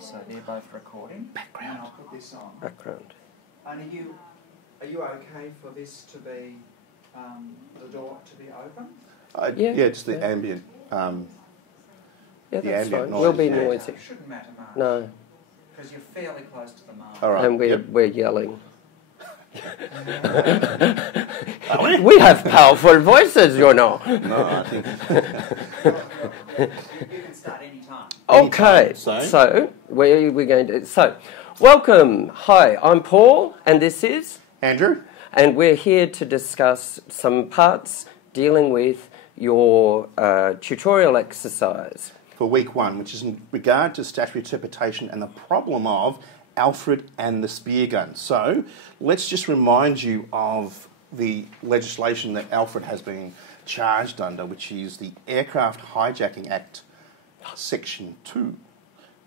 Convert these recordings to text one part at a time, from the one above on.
so they're both recording. Background. And I'll put this on. Background. And are you okay for this to be, the door to be open? Yeah, it's the ambient. Yeah, the that's ambient fine. noise. We'll be Yeah. noisy. It shouldn't matter much. No. Because you're fairly close to the mark. All right. And we're, Yep. we're yelling. Are we? We have powerful voices, you know. No, I think. You can start any time. Okay, So? so where are we going to... So, welcome. Hi, I'm Paul, and this is... Andrew? And we're here to discuss some parts dealing with your tutorial exercise. For week one, which is in regard to statutory interpretation and the problem of Alfred and the spear gun. So, let's just remind you of the legislation that Alfred has been charged under, which is the Aircraft Hijacking Act, Section 2.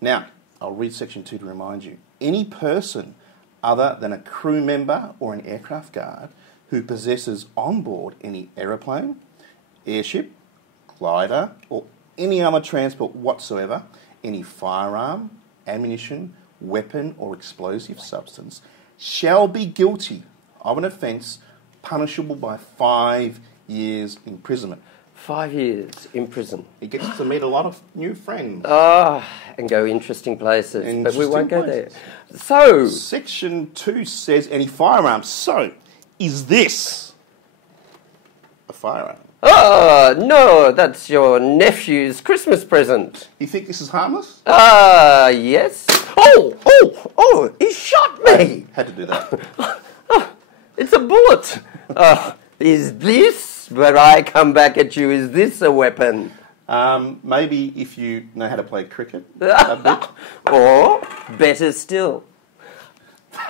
Now, I'll read Section 2 to remind you. Any person other than a crew member or an aircraft guard who possesses on board any aeroplane, airship, glider, or any other transport whatsoever, any firearm, ammunition, weapon, or explosive substance, shall be guilty of an offence punishable by 5 years imprisonment. 5 years in prison. He gets to meet a lot of new friends. And go interesting places, but we Interesting won't go places. there. So, Section 2 says any firearm. So, is this a firearm? no, that's your nephew's Christmas present. You think this is harmless? Yes. Oh, he shot me. Had to do that. It's a bullet. Is this, where I come back at you, is this a weapon? Maybe if you know how to play cricket a bit. Or, better still.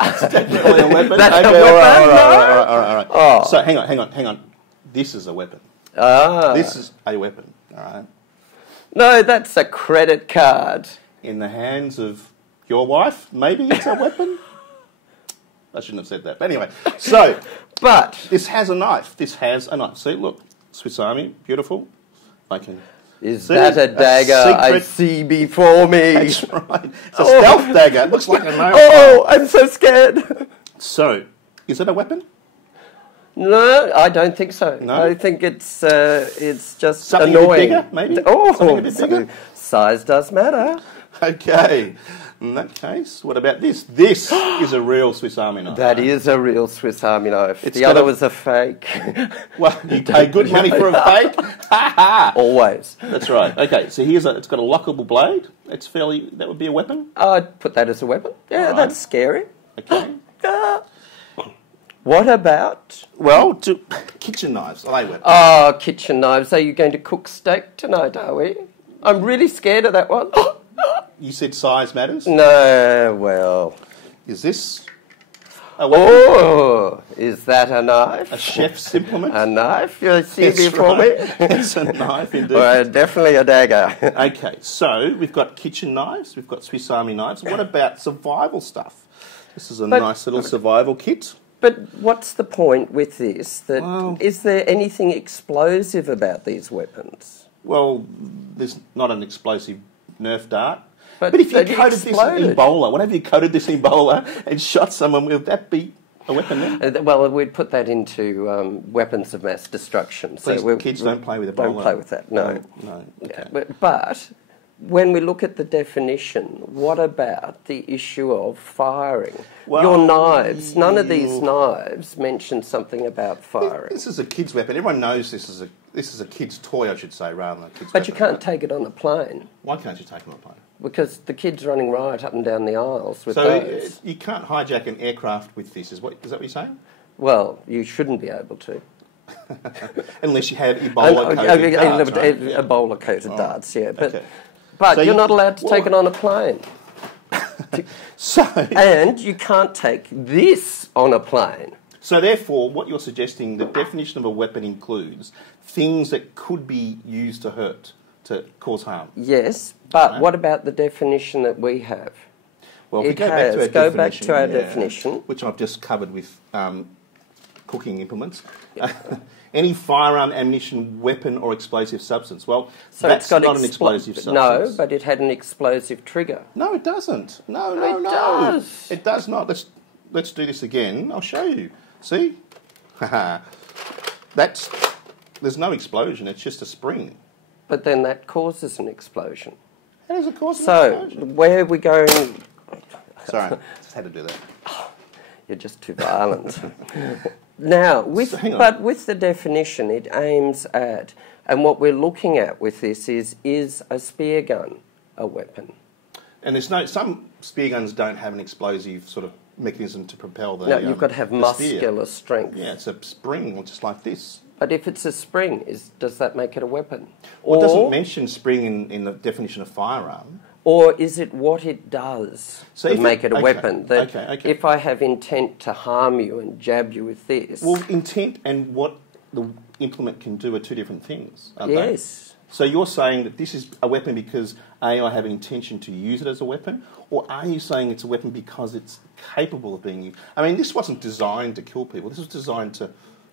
Definitely a weapon. That's Okay, a weapon, all right. Oh. So hang on. This is a weapon. This is a weapon, all right? No, that's a credit card. In the hands of your wife, maybe it's a weapon? I shouldn't have said that. But anyway, so But, this has a knife. See, look, Swiss Army, beautiful. I can... is See, that a dagger I secret- see before me? That's right. It's a stealth dagger. It looks like a nail. Oh, I'm so scared. So, is it a weapon? No, I don't think so. No? I think it's just Something a bit annoying. bigger, maybe? Oh, Something a bit bigger? Size does matter. Okay. In that case, what about this? This is a real Swiss Army knife. That is a real Swiss Army knife. It's The got other a- was a fake. Well, you pay good money for a fake. Ha ha. Always. That's right. Okay, so it's got a lockable blade. That would be a weapon. I'd put that as a weapon. Yeah, All right. that's scary. Okay. What about... Well, kitchen knives. Are they weapons? Oh, kitchen knives. Are you going to cook steak tonight, are we? I'm really scared of that one. You said size matters. No, well... Is this a weapon? Oh, is that a knife? A chef's implement? A knife? You see That's before right. me? It's a knife indeed. Well, definitely a dagger. Okay, so we've got kitchen knives, we've got Swiss Army knives. What about survival stuff? This is a nice little survival kit. But what's the point with this? Well- Is there anything explosive about these weapons? Well, there's not an explosive Nerf dart. But But if you it coated this in exploded. Ebola, whatever you coated this in Ebola and shot someone, would that be a weapon then? Well, we'd put that into weapons of mass destruction. Please, kids don't play with Ebola. Don't play with that, no. No, Yeah, okay. but when we look at the definition, what about the issue of firing? Well, Your knives, none of these knives mention something about firing. This is a kid's weapon. Everyone knows this is a kid's toy, I should say, rather than a kid's But weapon. you can't take it on a plane Why can't you take them on a plane? because the kid's running riot up and down the aisles with So those. you can't hijack an aircraft with this. Is that what you're saying? Well, you shouldn't be able to. Unless you have Ebola-coated darts, right? Ebola-coated darts, yeah. But, Okay. but So you're you- not allowed to take it on a plane. So, And you can't take this on a plane. so therefore, what you're suggesting, the definition of a weapon includes things that could be used to hurt, to cause harm. Yes, but Right. what about the definition that we have? Well, if we It go back has. to our Go definition, back to our definition. which I've just covered with cooking implements. any firearm, ammunition, weapon, or explosive substance. Well, So that's it's got not an explosive substance. No, but it had an explosive trigger. No, it doesn't. No. It does. It does not. Let's do this again. I'll show you. See? Haha. There's no explosion. It's just a spring. But then that causes an explosion. How does it cause an So explosion? where are we going? Sorry, just had to do that. You're just too violent. Now, So hang on. but with the definition, it aims at, and what we're looking at with this is a spear gun a weapon? And some spear guns don't have an explosive sort of mechanism to propel the. No, you've got to have the spear. muscular strength. Yeah, it's a spring, just like this. But if it's a spring, does that make it a weapon? Well, it doesn't mention spring in the definition of firearm. Or is it what it does So that if make it a okay, weapon? That okay. if I have intent to harm you and jab you with this... Well, intent and what the implement can do are two different things, aren't they? yes. So you're saying that this is a weapon because A, I have an intention to use it as a weapon, or are you saying it's a weapon because it's capable of being used? I mean, this wasn't designed to kill people. This was designed to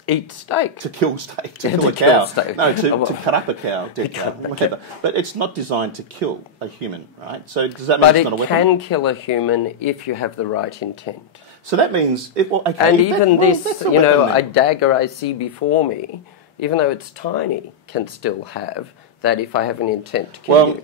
Eat steak. kill steak, to Yeah, kill to a kill cow. steak. No, to Well, cut up a cow, dead cow, whatever. But it's not designed to kill a human, right? So does that mean But it's it not a weapon? can kill a human if you have the right intent. So that means, okay, And that- even well, this, that's a you know, weapon a then. dagger I see before me, even though it's tiny, can still have that if I have an intent to kill Well, you.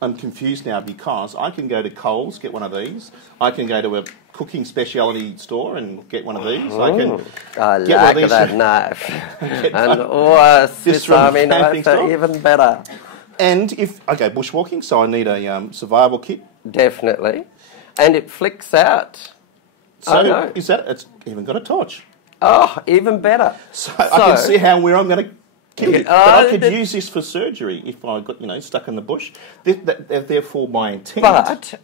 I'm confused now because I can go to Coles, get one of these. I can go to a cooking speciality store and get one of these. I can I get one of like these that from- knife. And a Swiss from Army camping knife are store? even better. And if I go bushwalking, so I need a survival kit. Definitely. And it flicks out. So I know. it's even got a torch. Oh, even better. So I can see where I'm going to kill it. Yeah, But I could that- use this for surgery if I got stuck in the bush. Therefore, my intent.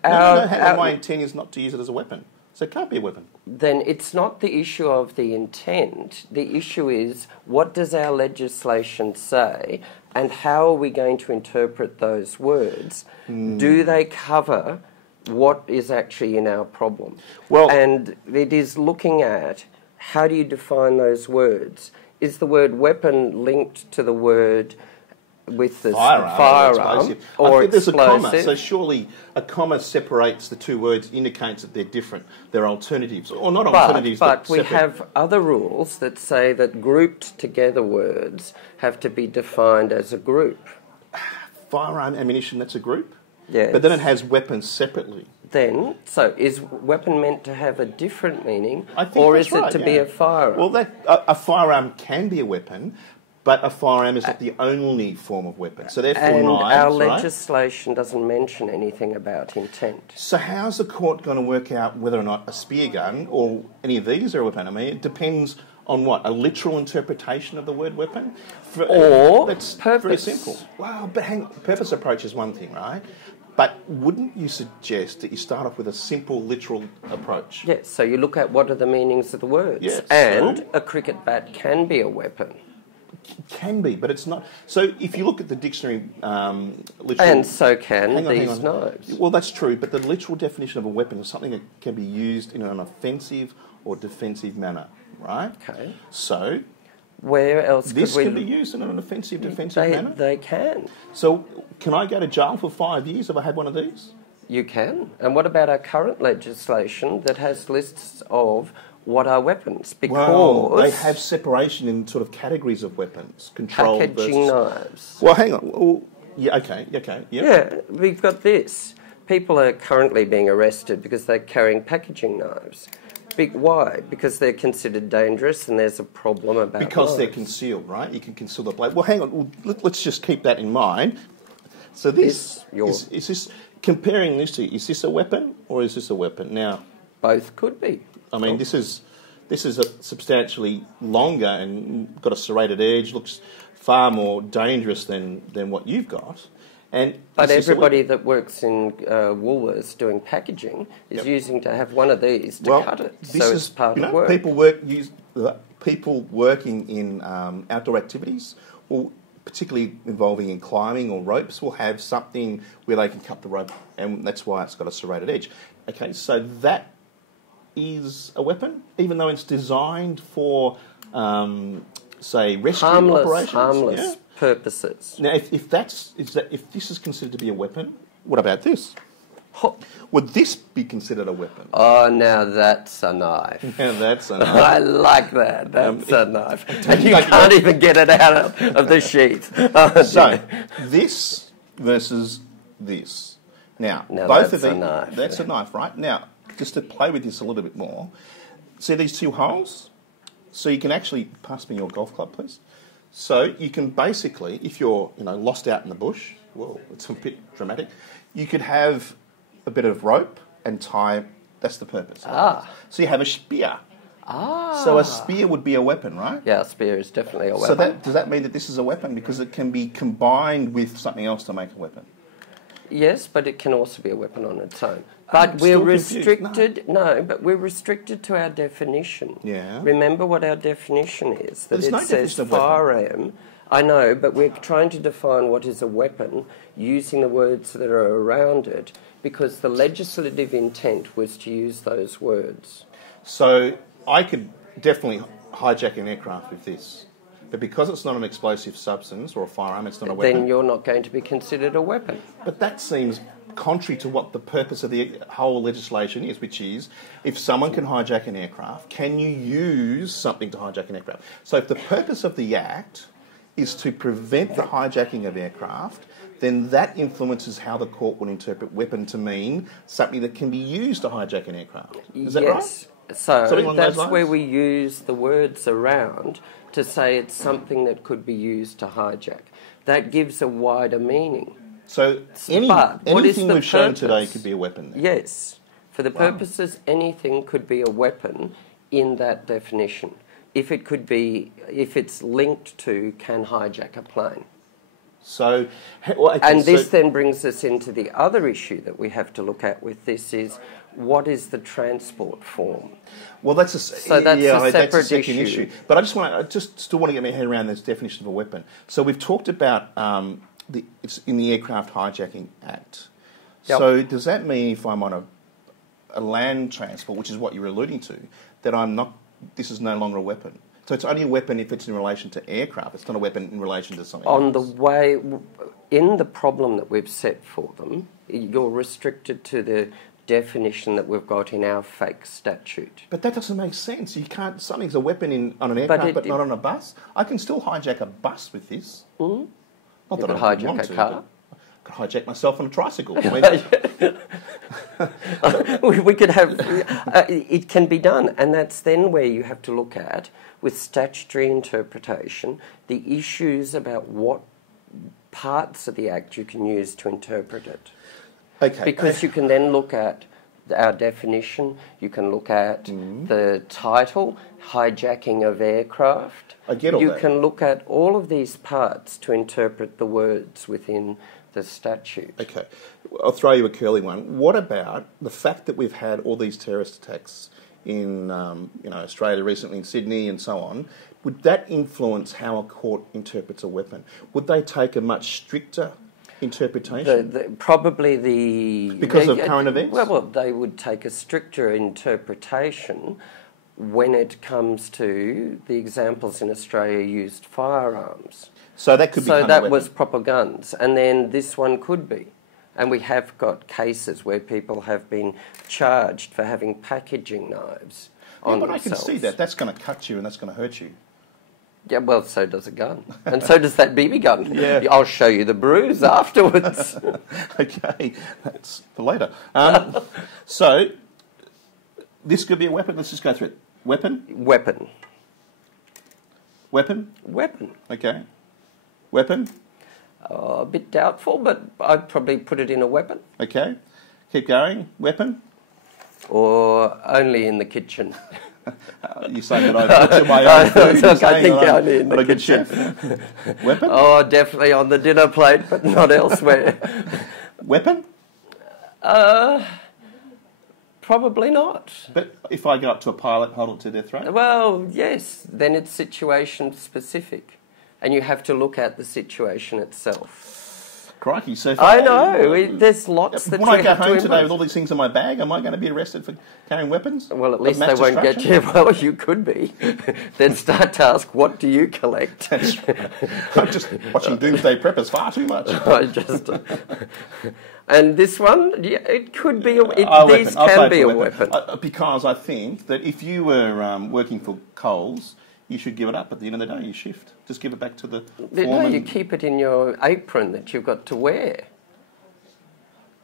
But my intent is not to use it as a weapon, so it can't be a weapon. Then it's not the issue of the intent. The issue is what does our legislation say and how are we going to interpret those words? Do they cover what is actually in our problem? Well- and it is looking at how do you define those words? Is the word weapon linked to the word with the firearm I or think there's a comma, explosive? so surely a comma separates the two words, indicates that they're different. They're alternatives, or not alternatives, But we separate. have other rules that say that grouped together words have to be defined as a group. Firearm, ammunition, that's a group. Yes. But then it has weapons separately. Then, so is weapon meant to have a different meaning, I think or that's is it right, to yeah. be a firearm? Well, a firearm can be a weapon, but a firearm is not the only form of weapon. So therefore, and knives, our right? legislation doesn't mention anything about intent. So how's the court going to work out whether or not a spear gun or any of these are a weapon? I mean, it depends on what? A literal interpretation of the word weapon? Or that's purpose. very simple. Well, but purpose approach is one thing, right? But wouldn't you suggest that you start off with a simple literal approach? Yes, so you look at what are the meanings of the words. Yes, and so- a cricket bat can be a weapon. Can be, but it's not. So if you look at the dictionary, literal... And so can Hang on, hang these on. knives. Well, that's true, but the literal definition of a weapon is something that can be used in an offensive or defensive manner, right? Okay. So Where else this could we... can be used in an offensive, defensive manner? They can. So can I go to jail for 5 years if I had one of these? You can. And what about our current legislation that has lists of what are weapons? Because Well, they have separation in sort of categories of weapons. Controlled packaging versus... knives. Well, hang on. Well, yeah, okay, yeah. Yeah, we've got this. People are currently being arrested because they're carrying packaging knives. Why? Because they're considered dangerous and there's a problem about Because they're knives. concealed, right? You can conceal the blade. Well, hang on. Well, let's just keep that in mind. So this is this comparing this to, is this a weapon or is this a weapon? Now, Both could be. I mean, this is a substantially longer and got a serrated edge. Looks far more dangerous than what you've got. And But is this a everybody weapon? that works in Woolworths doing packaging is using to have one of these to cut it. This So is, it's part you know, of work. people working in outdoor activities, or particularly involving in climbing or ropes, will have something where they can cut the rope, and that's why it's got a serrated edge. Okay, so that is a weapon, even though it's designed for say, rescue harmless, operations. harmless Yeah? purposes. Now, if this is considered to be a weapon, what about this? Ho- Would this be considered a weapon? Oh, now that's a knife. Now that's a I like that. That's a knife. And you like can't even get it out of the sheath. Oh, So, dear. this versus this. Now, Now both that's of these. a knife. That's a knife, right? Now, just to play with this a little bit more, see these two holes? So you can actually pass me your golf club, please. So you can basically, if you're lost out in the bush, well, it's a bit dramatic. You could have a bit of rope and tie. That's the purpose. Ah. So you have a spear. Ah. So a spear would be a weapon, right? Yeah, a spear is definitely a weapon. So does that mean that this is a weapon because it can be combined with something else to make a weapon? Yes, but it can also be a weapon on its own. I'm But we're still confused. restricted. No, but we're restricted to our definition. Yeah. Remember what our definition is. That There's it no says definition of weapon. firearm. I know, but we're trying to define what is a weapon using the words that are around it, because the legislative intent was to use those words. So I could definitely hijack an aircraft with this. But because it's not an explosive substance or a firearm, it's not a weapon. Then you're not going to be considered a weapon. But that seems contrary to what the purpose of the whole legislation is, which is if someone can hijack an aircraft, can you use something to hijack an aircraft? So if the purpose of the Act is to prevent the hijacking of aircraft, then that influences how the court would interpret weapon to mean something that can be used to hijack an aircraft. Is that right? Yes. So Something along that's those lines? where we use the words around to say it's something that could be used to hijack. That gives a wider meaning. So But what is anything the we've shown purpose? today could be a weapon then? Yes. For the purposes, anything could be a weapon in that definition. If it's linked to can hijack a plane. So, okay, And this so- then brings us into the other issue that we have to look at with this is what is the transport form? Well, that's a separate second issue. But I just still want to get my head around this definition of a weapon. So we've talked about it's in the Aircraft Hijacking Act. Yep. So does that mean if I'm on a land transport, which is what you're alluding to, that this is no longer a weapon? So it's only a weapon if it's in relation to aircraft. It's not a weapon in relation to something On the else. way, in the problem that we've set for them, you're restricted to the definition that we've got in our fake statute. But that doesn't make sense. You can't. Something's a weapon on an aircraft, but not on a bus. I can still hijack a bus with this. Mm-hmm. Not You that could I would hijack want a to, car. but I could hijack myself on a tricycle. I mean, We could have, it can be done, and that's then where you have to look at, with statutory interpretation, the issues about what parts of the Act you can use to interpret it. okay. Because you can then look at our definition, you can look at the title, hijacking of aircraft. I get all You that. can look at all of these parts to interpret the words within the statute. Okay, I'll throw you a curly one. What about the fact that we've had all these terrorist attacks in Australia recently, in Sydney and so on? Would that influence how a court interprets a weapon? Would they take a much stricter interpretation? Because of current events? Well, they would take a stricter interpretation when it comes to the examples in Australia used firearms. So that could be. So that was proper guns, and then this one could be. And we have got cases where people have been charged for having packaging knives on but themselves. I can see that. That's going to cut you and that's going to hurt you. Yeah, well, so does a gun. And so does that BB gun. Yeah. I'll show you the bruise afterwards. Okay, that's for later. So this could be a weapon. Let's just go through it. Weapon? Weapon. Weapon? Weapon. Okay. Weapon? A bit doubtful, but I'd probably put it in a weapon. Okay. Keep going. Weapon? Or only in the kitchen. You say that I butcher my own food. Look, I saying think that only in I'm the a good kitchen. chef. Weapon? Oh, definitely on the dinner plate, but not elsewhere. Weapon? Probably not. But if I go up to a pilot, hold it to their throat? Well, yes, then it's situation specific. And you have to look at the situation itself. Crikey! So if I know. There's lots that when you I go have to home today impose. with all these things in my bag, am I going to be arrested for carrying weapons? Well, at Of least they mass won't get destruction? you. Well, you could be. Then start to ask, what do you collect? I'm just watching Doomsday Preppers far too much. I just. And this one, yeah, it could be. These I'll say can it's be a weapon. Because I think that if you were working for Coles, you should give it up at the end of the day. You shift. Just give it back to the No, foreman. you keep it in your apron that you've got to wear.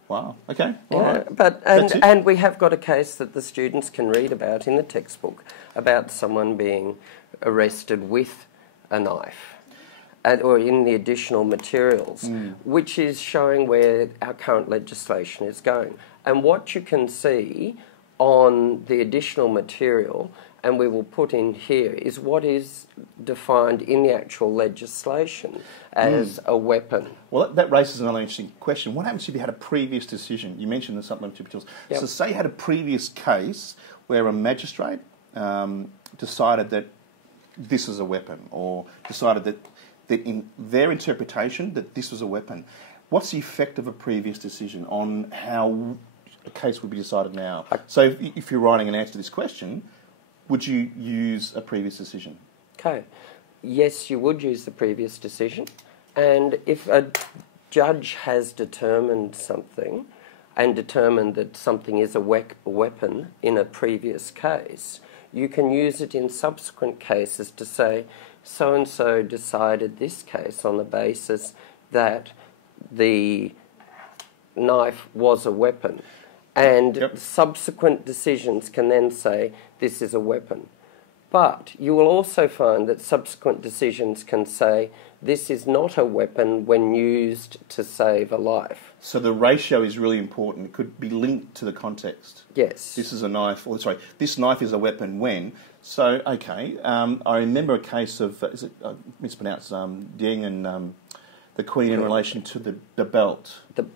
Wow. Okay. All Yeah, right. but That's it. and we have got a case that the students can read about in the textbook about someone being arrested with a knife, or in the additional materials, which is showing where our current legislation is going. And what you can see on the additional material, and we will put in here, is what is defined in the actual legislation as a weapon. Well, that raises another interesting question. What happens if you had a previous decision? You mentioned the supplementary materials. Yep. So say you had a previous case where a magistrate decided that this is a weapon, or decided that in their interpretation that this was a weapon. What's the effect of a previous decision on how a case would be decided now? So if you're writing an answer to this question, would you use a previous decision? Okay. Yes, you would use the previous decision. And if a judge has determined something and determined that something is a weapon in a previous case, you can use it in subsequent cases to say, so-and-so decided this case on the basis that the knife was a weapon. And subsequent decisions can then say, this is a weapon. But you will also find that subsequent decisions can say, this is not a weapon when used to save a life. So the ratio is really important. It could be linked to the context. Yes. This is a knife, or sorry, this knife is a weapon when. So, okay, I remember a case of, is it, mispronounced, Deng and the Queen in relation to the belt. So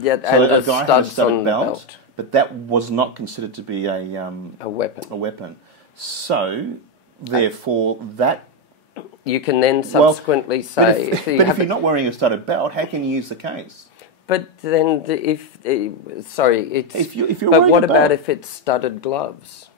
and the a guy had a studs studded on the belt. but that was not considered to be a weapon. A weapon. So, therefore, that... You can then subsequently say... But if you're not wearing a studded belt, how can you use the case? But then, if you're but wearing what a about belt. if it's studded gloves,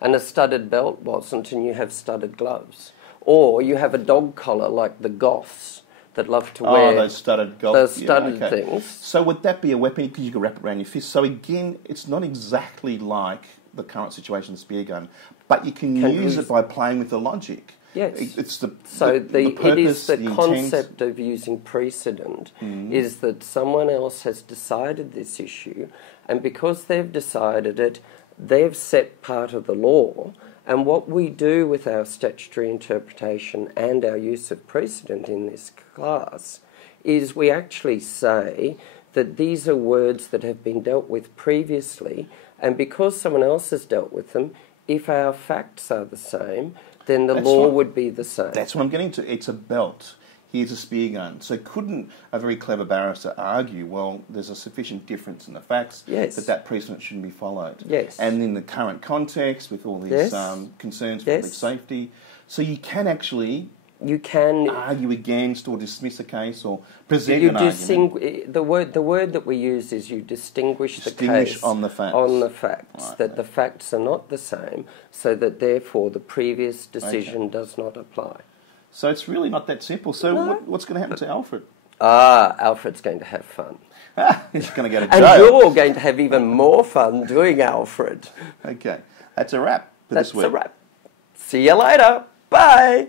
and a studded belt wasn't, and you have studded gloves, or you have a dog collar like the Goths that love to wear those studded those studded things. So would that be a weapon? Because you could wrap it around your fist. So again, it's not exactly like the current situation, the spear gun, but you can use it by playing with the logic. Yes. It's the it is purpose, the intent. concept of using precedent is that someone else has decided this issue, and because they've decided it, they've set part of the law. And what we do with our statutory interpretation and our use of precedent in this class is we actually say that these are words that have been dealt with previously, and because someone else has dealt with them, if our facts are the same, then the law would be the same. That's what I'm getting to. It's a belt. Here's a spear gun. So couldn't a very clever barrister argue, well, there's a sufficient difference in the facts that precedent shouldn't be followed? Yes. And in the current context, with all these concerns for public safety, so you can actually argue against or dismiss a case or present an argument. The word that we use is you distinguish the case on the facts. Right. That the facts are not the same, so that therefore the previous decision does not apply. So it's really not that simple. So what's going to happen to Alfred? Alfred's going to have fun. He's going to go to jail. And you're going to have even more fun doing Alfred. Okay. That's a wrap for this week. That's a wrap. See you later. Bye.